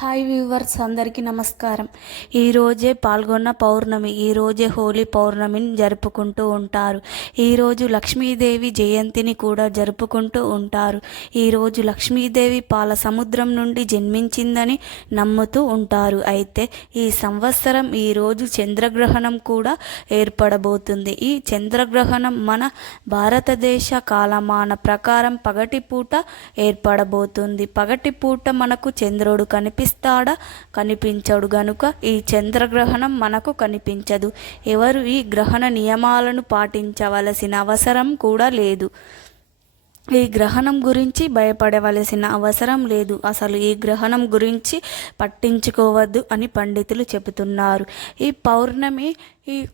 Hi viewers అందరికీ నమస్కారం. ఈరోజే పాల్గొన్న పౌర్ణమి ఈరోజే హోలీ పౌర్ణమిని జరుపుకుంటూ ఉంటారు. ఈరోజు లక్ష్మీదేవి జయంతిని కూడా జరుపుకుంటూ ఉంటారు. ఈరోజు లక్ష్మీదేవి పాల సముద్రం నుండి జన్మించిందని నమ్ముతూ ఉంటారు. అయితే ఈ సంవత్సరం ఈరోజు చంద్రగ్రహణం కూడా ఏర్పడబోతుంది. ఈ చంద్రగ్రహణం మన భారతదేశ కాలమాన ప్రకారం పగటిపూట ఏర్పడబోతుంది. పగటిపూట మనకు చంద్రుడు కనిపి కనిపిస్తాడా కనిపించడు గనుక ఈ చంద్రగ్రహణం మనకు కనిపించదు. ఎవరు ఈ గ్రహణ నియమాలను పాటించవలసిన అవసరం కూడా లేదు. ఈ గ్రహణం గురించి భయపడవలసిన అవసరం లేదు. అసలు ఈ గ్రహణం గురించి పట్టించుకోవద్దు అని పండితులు చెబుతున్నారు. ఈ పౌర్ణమి ఈ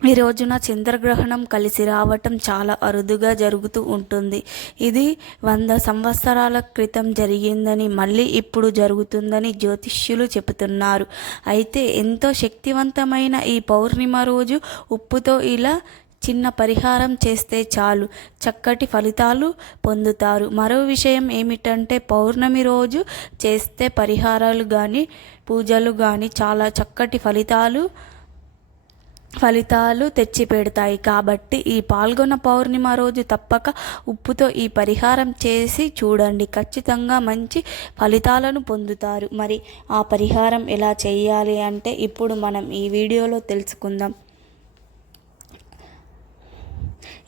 ఈ రోజున చంద్రగ్రహణం కలిసి రావటం చాలా అరుదుగా జరుగుతూ ఉంటుంది. ఇది వంద సంవత్సరాల క్రితం జరిగిందని మళ్ళీ ఇప్పుడు జరుగుతుందని జ్యోతిష్యులు చెబుతున్నారు. అయితే ఎంతో శక్తివంతమైన ఈ పౌర్ణిమ రోజు ఉప్పుతో ఇలా చిన్న పరిహారం చేస్తే చాలు. చక్కటి ఫలితాలు పొందుతారు. మరో విషయం ఏమిటంటే పౌర్ణమి రోజు చేస్తే పరిహారాలు కానీ పూజలు కానీ చాలా చక్కటి ఫలితాలు ఫలితాలు తెచ్చిపెడతాయి. కాబట్టి ఈ పాల్గొన్న పౌర్ణిమ రోజు తప్పక ఉప్పుతో ఈ పరిహారం చేసి చూడండి. ఖచ్చితంగా మంచి ఫలితాలను పొందుతారు. మరి ఆ పరిహారం ఎలా చేయాలి అంటే ఇప్పుడు మనం ఈ వీడియోలో తెలుసుకుందాం.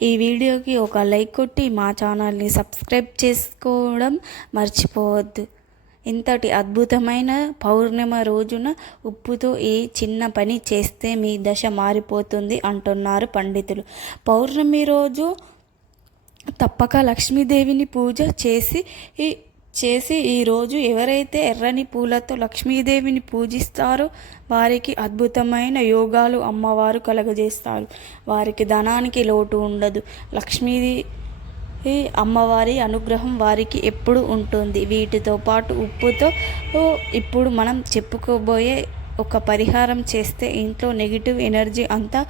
ఈ వీడియోకి ఒక లైక్ కొట్టి మా ఛానల్ని సబ్స్క్రైబ్ చేసుకోవడం మర్చిపోవద్దు. ఇంతటి అద్భుతమైన పౌర్ణిమ రోజున ఉప్పుతో ఈ చిన్న పని చేస్తే మీ దశ మారిపోతుంది అంటున్నారు పండితులు. పౌర్ణమి రోజు తప్పక లక్ష్మీదేవిని పూజ చేసి ఈ చేసి ఈరోజు ఎవరైతే ఎర్రని పూలతో లక్ష్మీదేవిని పూజిస్తారో వారికి అద్భుతమైన యోగాలు అమ్మవారు కలగజేస్తారు. వారికి ధనానికి లోటు ఉండదు. లక్ష్మీ ఈ అమ్మవారి అనుగ్రహం వారికి ఎప్పుడు ఉంటుంది? వీటితో పాటు ఉప్పుతో ఇప్పుడు మనం చెప్పుకోబోయే ఒక పరిహారం చేస్తే ఇంట్లో నెగిటివ్ ఎనర్జీ అంతా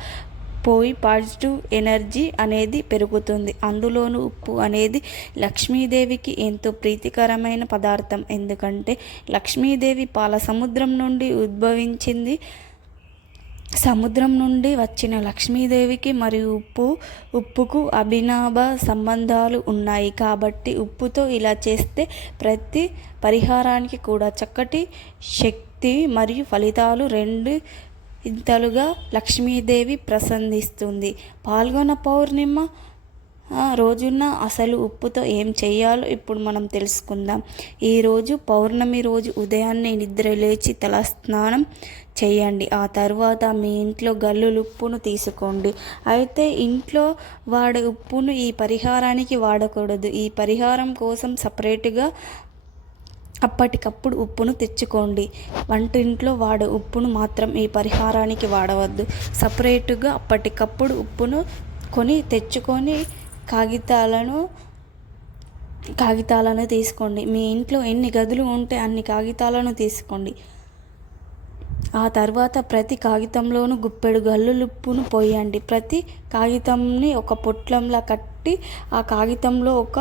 పోయి పాజిటివ్ ఎనర్జీ అనేది పెరుగుతుంది. అందులోనూ ఉప్పు అనేది లక్ష్మీదేవికి ఎంతో ప్రీతికరమైన పదార్థం. ఎందుకంటే లక్ష్మీదేవి పాల సముద్రం నుండి ఉద్భవించింది సముద్రం నుండి వచ్చిన లక్ష్మీదేవికి మరియు ఉప్పు ఉప్పుకు అభినాభ సంబంధాలు ఉన్నాయి. కాబట్టి ఉప్పుతో ఇలా చేస్తే ప్రతి పరిహారానికి కూడా చక్కటి శక్తి మరియు ఫలితాలు రెండు ఇంతలుగా లక్ష్మీదేవి ప్రసందిస్తుంది. పాల్గొన పౌర్ణిమ రోజున అసలు ఉప్పుతో ఏం చేయాలో ఇప్పుడు మనం తెలుసుకుందాం. ఈరోజు పౌర్ణమి రోజు ఉదయాన్నే నిద్ర లేచి తల స్నానం చేయండి. ఆ తర్వాత మీ ఇంట్లో గల్లులు ఉప్పును తీసుకోండి. అయితే ఇంట్లో వాడే ఉప్పును ఈ పరిహారానికి వాడకూడదు. ఈ పరిహారం కోసం సపరేట్గా అప్పటికప్పుడు ఉప్పును తెచ్చుకోండి. వంటింట్లో వాడే ఉప్పును మాత్రం ఈ పరిహారానికి వాడవద్దు. సపరేటుగా అప్పటికప్పుడు ఉప్పును కొని తెచ్చుకొని కాగితాలను కాగితాలను తీసుకోండి. మీ ఇంట్లో ఎన్ని గదులు ఉంటే అన్ని కాగితాలను తీసుకోండి. ఆ తర్వాత ప్రతి కాగితంలోనూ గుప్పెడు గల్లులుప్పును పోయండి. ప్రతి కాగితంని ఒక పొట్లంలా కట్టి ఆ కాగితంలో ఒక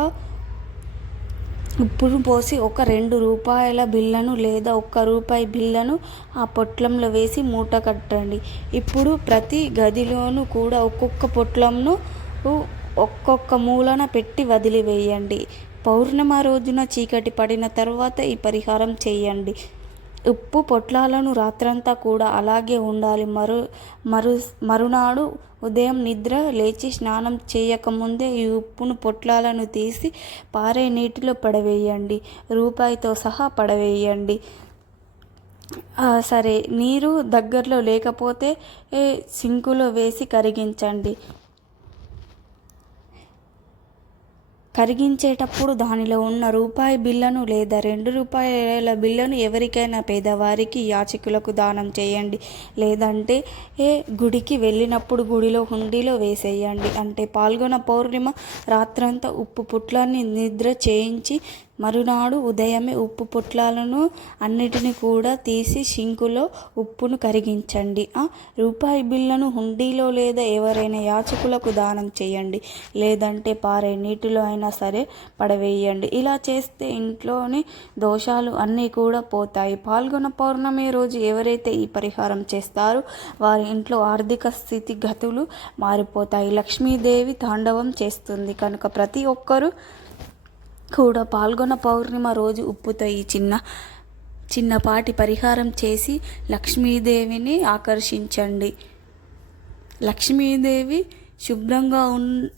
ఉప్పును పోసి ఒక రెండు రూపాయల బిల్లను లేదా ఒక్క రూపాయి బిల్లను ఆ పొట్లంలో వేసి మూట కట్టండి. ఇప్పుడు ప్రతి గదిలోనూ కూడా ఒక్కొక్క పొట్లంను ఒక్కొక్క మూలన పెట్టి వదిలివేయండి. పౌర్ణమ రోజున చీకటి పడిన తర్వాత ఈ పరిహారం చేయండి. ఉప్పు పొట్లాలను రాత్రంతా కూడా అలాగే ఉండాలి. మరు మరు మరునాడు ఉదయం నిద్ర లేచి స్నానం చేయకముందే ఈ ఉప్పును పొట్లాలను తీసి పారే నీటిలో పడవేయండి. రూపాయితో సహా పడవేయండి. సరే నీరు దగ్గరలో లేకపోతే సింకులో వేసి కరిగించండి. కరిగించేటప్పుడు దానిలో ఉన్న రూపాయి బిల్లను లేదా రెండు రూపాయల బిల్లను ఎవరికైనా పేదవారికి యాచకులకు దానం చేయండి. లేదంటే ఏ గుడికి వెళ్ళినప్పుడు గుడిలో హుండీలో వేసేయండి. అంటే పాల్గొన పౌర్ణిమ రాత్రంతా ఉప్పు పుట్లాన్ని నిద్ర చేయించి మరునాడు ఉదయమే ఉప్పు పొట్లాలను అన్నిటిని కూడా తీసి షింకులో ఉప్పును కరిగించండి. రూపాయి బిళ్ళను హుండీలో లేదా ఎవరైనా యాచకులకు దానం చేయండి. లేదంటే పారే నీటిలో అయినా సరే పడవేయండి. ఇలా చేస్తే ఇంట్లోని దోషాలు అన్నీ కూడా పోతాయి. పాల్గొన పౌర్ణమి రోజు ఎవరైతే ఈ పరిహారం చేస్తారో వారి ఇంట్లో ఆర్థిక స్థితిగతులు మారిపోతాయి. లక్ష్మీదేవి తాండవం చేస్తుంది. కనుక ప్రతి ఒక్కరూ కూడా పాల్గొన పౌర్ణిమ రోజు ఉప్పుతో ఈ చిన్న చిన్నపాటి పరిహారం చేసి లక్ష్మీదేవిని ఆకర్షించండి. లక్ష్మీదేవి శుభ్రంగా ఉన్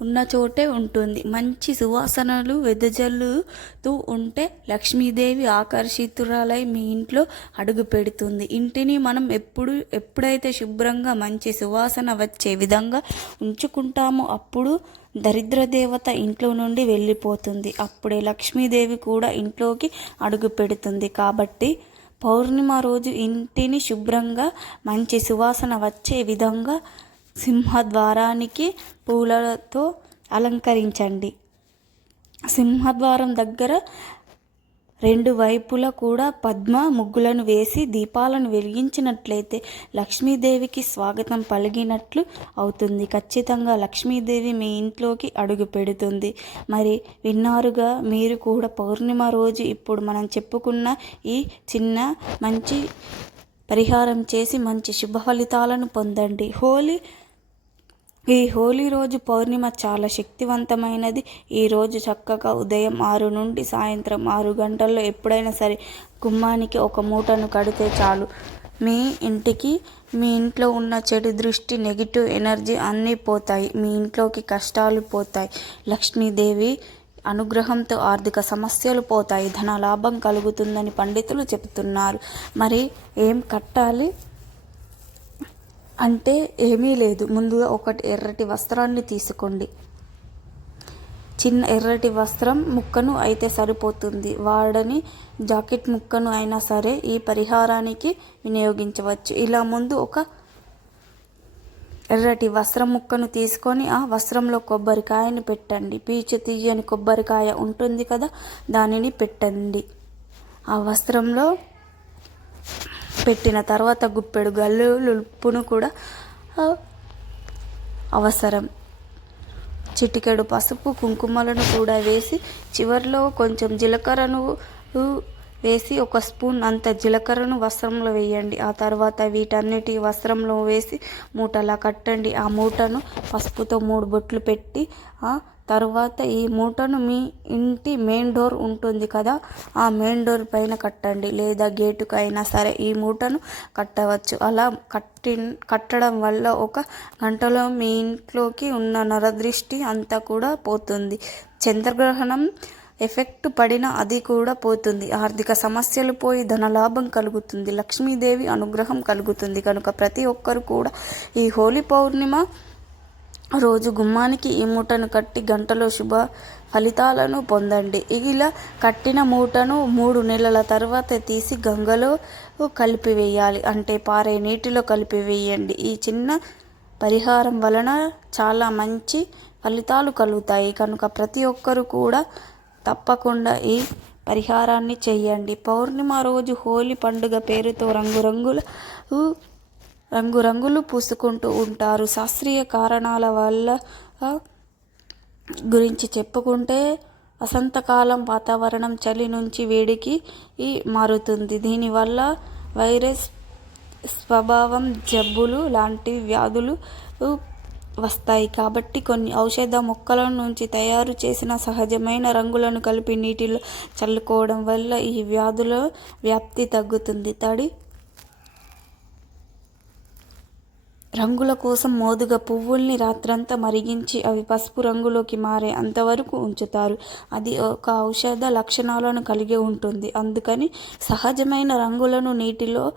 ఉన్న చోటే ఉంటుంది. మంచి సువాసనలు వెదజల్లుతూ ఉంటే లక్ష్మీదేవి ఆకర్షితురాలై మీ ఇంట్లో అడుగు పెడుతుంది. ఇంటిని మనం ఎప్పుడు ఎప్పుడైతే శుభ్రంగా మంచి సువాసన వచ్చే విధంగా ఉంచుకుంటామో అప్పుడు దరిద్ర దేవత ఇంట్లో నుండి వెళ్ళిపోతుంది. అప్పుడే లక్ష్మీదేవి కూడా ఇంట్లోకి అడుగు పెడుతుంది. కాబట్టి పౌర్ణిమ రోజు ఇంటిని శుభ్రంగా మంచి సువాసన వచ్చే విధంగా సింహద్వారానికి పూలతో అలంకరించండి. సింహద్వారం దగ్గర రెండు వైపులా కూడా పద్మ ముగ్గులను వేసి దీపాలను వెలిగించినట్లయితే లక్ష్మీదేవికి స్వాగతం పలిగినట్లు అవుతుంది. ఖచ్చితంగా లక్ష్మీదేవి మీ ఇంట్లోకి అడుగు పెడుతుంది. మరి విన్నారుగా మీరు కూడా పౌర్ణిమ రోజు ఇప్పుడు మనం చెప్పుకున్న ఈ చిన్న మంచి పరిహారం చేసి మంచి శుభ ఫలితాలను పొందండి. హోలీ ఈ హోలీ రోజు పౌర్ణిమ చాలా శక్తివంతమైనది. ఈరోజు చక్కగా ఉదయం ఆరు నుండి సాయంత్రం ఆరు గంటల్లో ఎప్పుడైనా సరే గుమ్మానికి ఒక మూటను కడితే చాలు. మీ ఇంటికి మీ ఇంట్లో ఉన్న చెడు దృష్టి నెగిటివ్ ఎనర్జీ అన్నీ పోతాయి. మీ ఇంట్లోకి కష్టాలు పోతాయి. లక్ష్మీదేవి అనుగ్రహంతో ఆర్థిక సమస్యలు పోతాయి. ధన లాభం కలుగుతుందని పండితులు చెబుతున్నారు. మరి ఏం కట్టాలి? అంటే ఏమీ లేదు. ముందుగా ఒకటి ఎర్రటి వస్త్రాన్ని తీసుకోండి. చిన్న ఎర్రటి వస్త్రం ముక్కను అయితే సరిపోతుంది. వాడని జాకెట్ ముక్కను అయినా సరే ఈ పరిహారానికి వినియోగించవచ్చు. ఇలా ముందు ఒక ఎర్రటి వస్త్రం ముక్కను తీసుకొని ఆ వస్త్రంలో కొబ్బరికాయని పెట్టండి. పీచు తీయని కొబ్బరికాయ ఉంటుంది కదా దానిని పెట్టండి. ఆ వస్త్రంలో పెట్టిన తర్వాత గుప్పెడు గల్లులుప్పును కూడా అవసరం. చిటికెడు పసుపు కుంకుమలను కూడా వేసి చివరిలో కొంచెం జీలకర్రను వేసి ఒక స్పూన్ అంత జీలకర్రను వస్త్రంలో వేయండి. ఆ తర్వాత వీటన్నిటి వస్త్రంలో వేసి మూటలా కట్టండి. ఆ మూటను పసుపుతో మూడు బొట్లు పెట్టి ఆ తర్వాత ఈ మూటను మీ ఇంటి మెయిన్ డోర్ ఉంటుంది కదా ఆ మెయిన్ డోర్ పైన కట్టండి. లేదా గేటుకు అయినా సరే ఈ మూటను కట్టవచ్చు. అలా కట్టి కట్టడం వల్ల ఒక గంటలో మీ ఇంట్లోకి ఉన్న నరదృష్టి అంతా కూడా పోతుంది. చంద్రగ్రహణం ఎఫెక్ట్ పడిన అది కూడా పోతుంది. ఆర్థిక సమస్యలు పోయి ధనలాభం కలుగుతుంది. లక్ష్మీదేవి అనుగ్రహం కలుగుతుంది. కనుక ప్రతి ఒక్కరు కూడా ఈ హోలీ పౌర్ణిమ రోజు గుమ్మానికి ఈ మూటను కట్టి గంటలో శుభ ఫలితాలను పొందండి. ఇలా కట్టిన మూటను మూడు నెలల తర్వాత తీసి గంగలో కలిపివేయాలి. అంటే పారే నీటిలో కలిపివేయండి. ఈ చిన్న పరిహారం వలన చాలా మంచి ఫలితాలు కలుగుతాయి. కనుక ప్రతి ఒక్కరు కూడా తప్పకుండా ఈ పరిహారాన్ని చేయండి. పౌర్ణిమ రోజు హోలీ పండుగ పేరుతో రంగురంగుల రంగురంగులు పూసుకుంటూ ఉంటారు. శాస్త్రీయ కారణాల వల్ల గురించి చెప్పుకుంటే వసంతకాలం వాతావరణం చలి నుంచి వేడికి మారుతుంది. దీనివల్ల వైరస్ స్వభావం జబ్బులు లాంటి వ్యాధులు వస్తాయి. కాబట్టి కొన్ని ఔషధ మొక్కల నుంచి తయారు చేసిన సహజమైన రంగులను కలిపి నీటిలో చల్లుకోవడం వల్ల ఈ వ్యాధుల వ్యాప్తి తగ్గుతుంది. తడి రంగుల కోసం మోదుగ పువ్వుల్ని రాత్రంతా మరిగించి అవి పసుపు రంగులోకి మారే అంతవరకు ఉంచుతారు. అది ఒక ఔషధ లక్షణాలను కలిగి ఉంటుంది. అందుకని సహజమైన రంగులను నీటిలో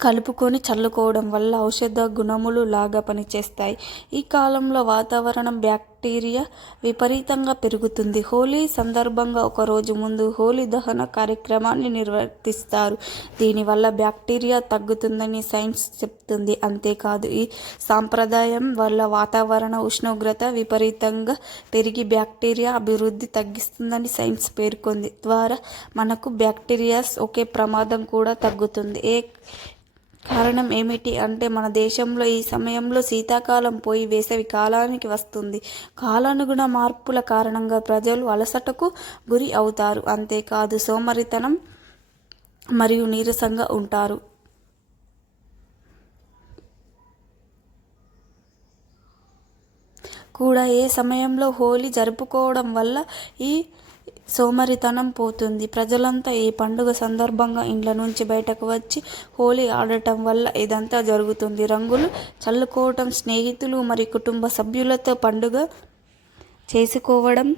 కలుపుకొని చల్లుకోవడం వల్ల ఔషధ గుణములు లాగా పనిచేస్తాయి. ఈ కాలంలో వాతావరణం బ్యాక్ బ్యాక్టీరియా విపరీతంగా పెరుగుతుంది. హోలీ సందర్భంగా ఒక రోజు ముందు హోలీ దహన కార్యక్రమాన్ని నిర్వర్తిస్తారు. దీనివల్ల బ్యాక్టీరియా తగ్గుతుందని సైన్స్ చెప్తుంది. అంతేకాదు ఈ సాంప్రదాయం వల్ల వాతావరణ ఉష్ణోగ్రత విపరీతంగా పెరిగి బ్యాక్టీరియా అభివృద్ధి తగ్గిస్తుందని సైన్స్ పేర్కొంది. ద్వారా మనకు బ్యాక్టీరియాస్ ఒకే ప్రమాదం కూడా తగ్గుతుంది. ఏ కారణం ఏమిటి అంటే మన దేశంలో ఈ సమయంలో శీతాకాలం పోయి వేసవి కాలానికి వస్తుంది. కాలానుగుణ మార్పుల కారణంగా ప్రజలు అలసటకు గురి అవుతారు. అంతేకాదు సోమరితనం మరియు నీరసంగా ఉంటారు. కూడా ఏ సమయంలో హోలీ జరుపుకోవడం వల్ల ఈ సోమరితనం పోతుంది. ప్రజలంతా ఈ పండుగ సందర్భంగా ఇండ్ల నుంచి బయటకు వచ్చి హోలీ ఆడటం వల్ల ఇదంతా జరుగుతుంది. రంగులు చల్లుకోవటం స్నేహితులు మరియు కుటుంబ సభ్యులతో పండుగ చేసుకోవడం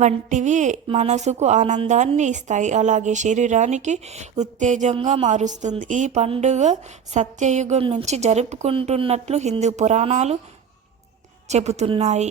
వంటివి మనసుకు ఆనందాన్ని ఇస్తాయి. అలాగే శరీరానికి ఉత్తేజంగా మారుస్తుంది. ఈ పండుగ సత్యయుగం నుంచి జరుపుకుంటున్నట్లు హిందూ పురాణాలు చెబుతున్నాయి.